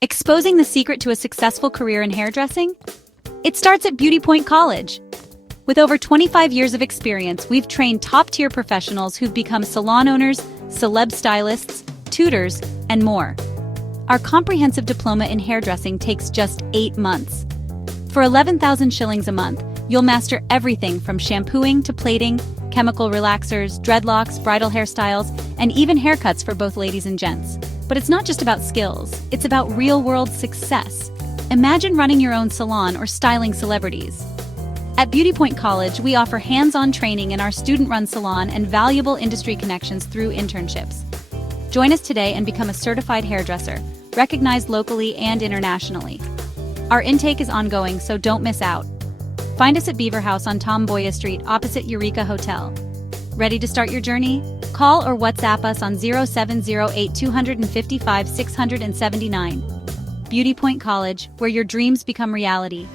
Exposing the secret to a successful career in hairdressing? It starts at Beauty Point College. With over 25 years of experience, we've trained top-tier professionals who've become salon owners, celeb stylists, tutors, and more. Our comprehensive diploma in hairdressing takes just 8 months. For 11,000 shillings a month, you'll master everything from shampooing to plating, chemical relaxers, dreadlocks, bridal hairstyles, and even haircuts for both ladies and gents. But it's not just about skills, it's about real-world success. Imagine running your own salon or styling celebrities. At Beauty Point College, we offer hands-on training in our student-run salon and valuable industry connections through internships. Join us today and become a certified hairdresser, recognized locally and internationally. Our intake is ongoing, so don't miss out. Find us at Beaver House on Tom Boya Street, opposite Eureka Hotel. Ready to start your journey? Call or WhatsApp us on 0708 255 679. Beauty Point College, where your dreams become reality.